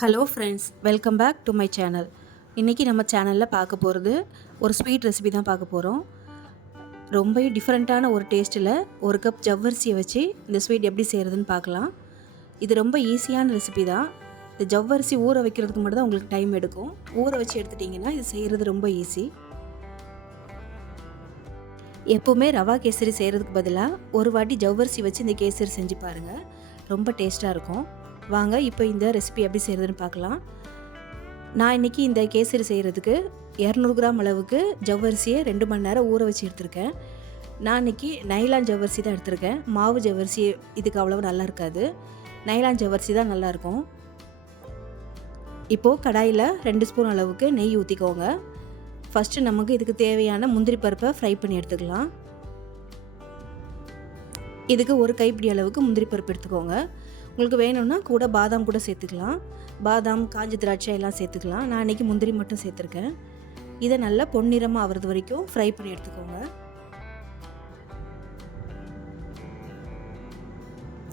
Hello friends, welcome back to my channel. இன்றைக்கி நம்ம சேனலில் பார்க்க போகிறது ஒரு ஸ்வீட் ரெசிபி தான் பார்க்க போகிறோம். ரொம்பவே டிஃப்ரெண்ட்டான ஒரு டேஸ்ட்டில் ஒரு கப் ஜவ்வரிசியை வச்சு இந்த ஸ்வீட் எப்படி செய்கிறதுன்னு பார்க்கலாம். இது ரொம்ப ஈஸியான ரெசிபி தான். இந்த ஜவ்வரிசி ஊற வைக்கிறதுக்கு மட்டும் தான் உங்களுக்கு டைம் எடுக்கும். ஊற வச்சு எடுத்துட்டிங்கன்னா இது செய்கிறது ரொம்ப ஈஸி. எப்போவுமே ரவா கேசரி செய்கிறதுக்கு பதிலாக ஒரு வாட்டி ஜவ்வரிசி வச்சு இந்த கேசரி செஞ்சு பாருங்கள். ரொம்ப டேஸ்ட்டாக இருக்கும். வாங்க இப்போ இந்த ரெசிபி எப்படி செய்கிறதுன்னு பார்க்கலாம். நான் இன்றைக்கி இந்த கேசரி செய்கிறதுக்கு 200 கிராம் அளவுக்கு ஜவ்வரிசியை 2 மணி நேரம் ஊற வச்சு எடுத்திருக்கேன். நான் இன்றைக்கி நைலான் ஜவ்வரிசி தான் எடுத்திருக்கேன். மாவு ஜவ்வரிசி இதுக்கு அவ்வளவு நல்லா இருக்காது. நைலான் ஜவ்வரிசி தான் நல்லாயிருக்கும். இப்போது கடாயில் 2 ஸ்பூன் அளவுக்கு நெய் ஊற்றிக்கோங்க. ஃபஸ்ட்டு நமக்கு இதுக்கு தேவையான முந்திரி பருப்பை ஃப்ரை பண்ணி எடுத்துக்கலாம். இதுக்கு ஒரு கைப்பிடி அளவுக்கு முந்திரி பருப்பு எடுத்துக்கோங்க. உங்களுக்கு வேணும்னா கூட பாதாம் கூட சேர்த்துக்கலாம். பாதாம், காஞ்ச திராட்சை எல்லாம் சேர்த்துக்கலாம். நான் இன்றைக்கி முந்திரி மட்டும் சேர்த்துருக்கேன். இதை நல்லா பொன்னிறமாக ஆகிறது வரைக்கும் ஃப்ரை பண்ணி எடுத்துக்கோங்க.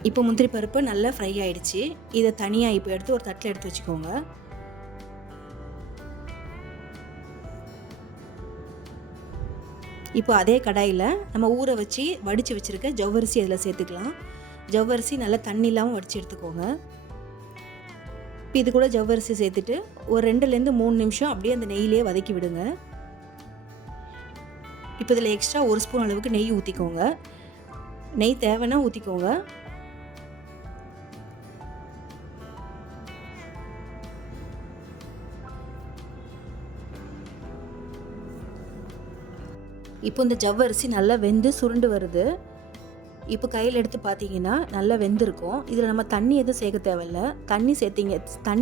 இப்போ முந்திரி பருப்பு நல்லா ஃப்ரை ஆகிடுச்சு. இதை தனியாக இப்போ எடுத்து ஒரு தட்டில் எடுத்து வச்சுக்கோங்க. இப்போ அதே கடாயில் நம்ம ஊற வச்சு வடித்து வச்சுருக்க ஜவ்வரிசி அதில் சேர்த்துக்கலாம். ஜவ்வரிசி நல்லா தண்ணி இல்லாமல் வடித்து எடுத்துக்கோங்க. இப்போ இது கூட ஜவ்வரிசி சேர்த்துட்டு ஒரு 2லேருந்து 3 நிமிஷம் அப்படியே அந்த நெய்யிலே வதக்கி விடுங்க. இப்போ இதில் எக்ஸ்ட்ரா 1 ஸ்பூன் அளவுக்கு நெய் ஊற்றிக்கோங்க. நெய் தேவைன்னா ஊற்றிக்கோங்க. இப்போ இந்த ஜவ்வரிசி நல்லா வெந்து சுருண்டு வருது. இப்போ கையில் எடுத்து பார்த்தீங்கன்னா நல்லா வெந்திருக்கும். இதில் நம்ம தண்ணி எதுவும் சேர்க்க தேவையில்ல. தண்ணி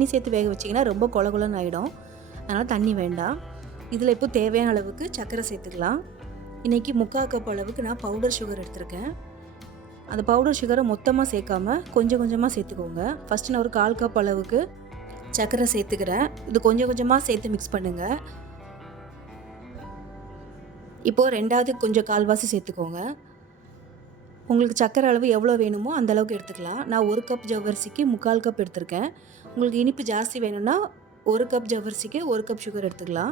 சேர்த்து வேக வச்சிங்கன்னா ரொம்ப கொலன்னு ஆகிடும். அதனால் தண்ணி வேண்டாம். இதில் இப்போ தேவையான அளவுக்கு சர்க்கரை சேர்த்துக்கலாம். இன்றைக்கி 3/4 கப் அளவுக்கு நான் பவுடர் சுகர் எடுத்திருக்கேன். அந்த பவுடர் சுகரை மொத்தமாக சேர்க்காம கொஞ்சம் கொஞ்சமாக சேர்த்துக்கோங்க. ஃபஸ்ட்டு நான் ஒரு 1/4 கப் அளவுக்கு சர்க்கரை சேர்த்துக்கிறேன். இது கொஞ்சம் கொஞ்சமாக சேர்த்து மிக்ஸ் பண்ணுங்கள். இப்போது 2வது கொஞ்சம் கால்வாசி சேர்த்துக்கோங்க. உங்களுக்கு சர்க்கரை அளவு எவ்வளோ வேணுமோ அந்த அளவுக்கு எடுத்துக்கலாம். நான் 1 கப் ஜவ்வரிசிக்கு 3/4 கப் எடுத்திருக்கேன். உங்களுக்கு இனிப்பு ஜாஸ்தி வேணும்னா 1 கப் ஜவ்வரிசிக்கு 1 கப் சுகர் எடுத்துக்கலாம்.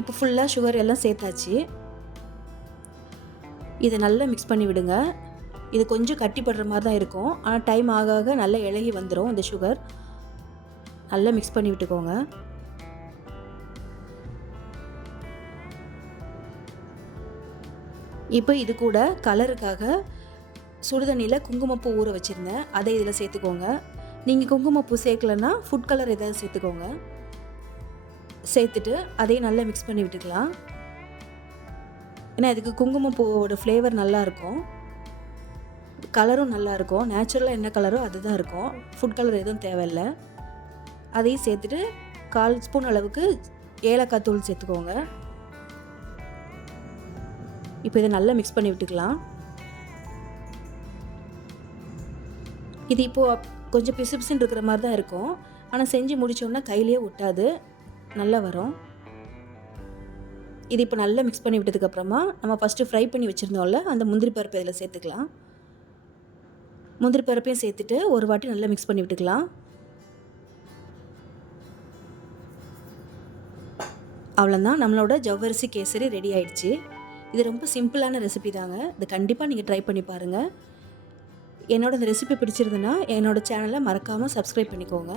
இப்போ ஃபுல்லாக சுகர் எல்லாம் சேர்த்தாச்சு. இதை நல்லா மிக்ஸ் பண்ணி விடுங்க. இது கொஞ்சம் கட்டிப்படுற மாதிரி தான் இருக்கும். ஆனால் டைம் ஆக ஆக நல்லா இலகி வந்துடும் இந்த சுகர். நல்லா மிக்ஸ் பண்ணி விட்டுக்கோங்க. இப்போ இது கூட கலருக்காக சுடுதண்ணியில் குங்குமப்பூ ஊற வச்சுருந்தேன். அதை இதில் சேர்த்துக்கோங்க. நீங்கள் குங்குமப்பூ சேர்க்கலன்னா ஃபுட் கலர் ஏதாவது சேர்த்துக்கோங்க. சேர்த்துட்டு அதையும் நல்லா மிக்ஸ் பண்ணி விட்டுக்கலாம். ஏன்னா இதுக்கு குங்குமப்பூவோட ஃப்ளேவர் நல்லாயிருக்கும், கலரும் நல்லாயிருக்கும். நேச்சுரலாக என்ன கலரோ அதுதான் இருக்கும். ஃபுட் கலர் எதுவும் தேவையில்லை. அதையும் சேர்த்துட்டு 1/4 ஸ்பூன் அளவுக்கு ஏலக்காய் தூள் சேர்த்துக்கோங்க. இப்போ இதை நல்லா மிக்ஸ் பண்ணி விட்டுக்கலாம். இது இப்போது கொஞ்சம் பிசுன்னு இருக்கிற மாதிரி தான் இருக்கும். ஆனால் செஞ்சு முடித்தோன்னா கையிலேயே ஒட்டாது, நல்லா வரும். இது இப்போ நல்லா மிக்ஸ் பண்ணி விட்டதுக்கப்புறமா நம்ம ஃபஸ்ட்டு ஃப்ரை பண்ணி வச்சுருந்தோம்ல அந்த முந்திரி பருப்பு இதில் சேர்த்துக்கலாம். முந்திரி பருப்பையும் சேர்த்துட்டு ஒரு வாட்டி நல்லா மிக்ஸ் பண்ணி விட்டுக்கலாம். அவ்வளோதான், நம்மளோட ஜவ்வரிசி கேசரி ரெடி ஆயிடுச்சு. இது ரொம்ப சிம்பிளான ரெசிபி தாங்க. இது கண்டிப்பாக நீங்கள் ட்ரை பண்ணி பாருங்கள். என்னோட இந்த ரெசிபி பிடிச்சிருந்துன்னா என்னோடய சேனலை மறக்காமல் சப்ஸ்கிரைப் பண்ணிக்கோங்க.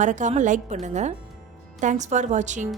மறக்காமல் லைக் பண்ணுங்கள். தேங்க்ஸ் ஃபார் வாட்சிங்.